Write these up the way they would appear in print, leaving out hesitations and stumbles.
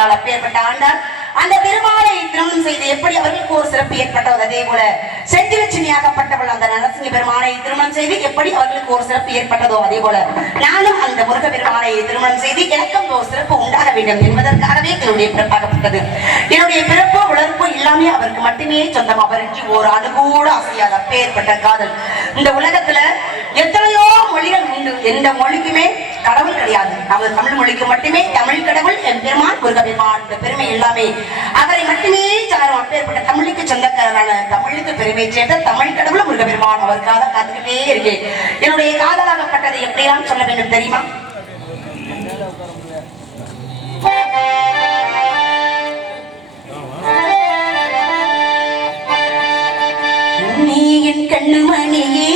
சொந்தக்காரால் அப்பேற்பட்ட ஆண்டார் அந்த பெருமாளை திருமணம் செய்து எப்படி அவர்களுக்கு ஒரு சிறப்பு ஏற்பட்டது, அதே போல செஞ்சிலட்சுமியாகப்பட்டவள் அந்த நரசிங்க பெருமானை திருமணம் செய்து எப்படி அவர்களுக்கு ஒரு சிறப்பு ஏற்பட்டதோ அதே போல நானும் அந்த முருக பெருமானை திருமணம் செய்து எனக்கும் ஒரு சிறப்பு உண்டாக வேண்டும் என்பதற்காகவே என்னுடைய பிறப்பாகப்பட்டது. என்னுடைய பிறப்பு உணர்ப்பு எல்லாமே அவருக்கு மட்டுமே சொந்தம். அவருக்கு ஒரு அணுகூட அசையாத அப்பேற்பட்ட காதல். இந்த உலகத்துல எத்தனையோ மொழிகள் உண்டு, எந்த மொழிக்குமே கடவுள் கிடையாது. நமது தமிழ் மொழிக்கு மட்டுமே தமிழ் கடவுள் என் பெருமான் முருக பெருமான். இந்த பெருமை எல்லாமே அவரை மட்டுமே சாரும். அப்பேற்பட்ட தமிழுக்கு சொந்தக்காரரான தமிழுக்கு பெருமை சேர்ந்த தமிழ் கடவுள் முருக பெருமான். அவருக்காக காத்துக்கிட்டே இருக்கேன். என்னுடைய காதலாகப்பட்டதை எப்படியெல்லாம் சொல்ல வேண்டும் தெரியுமா? நீ என் கண்ணுமணியே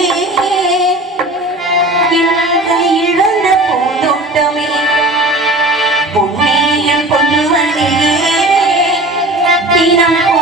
இழந்த பூந்தோட்டமே பொன்னியின் பொன்னுமணியே தினம்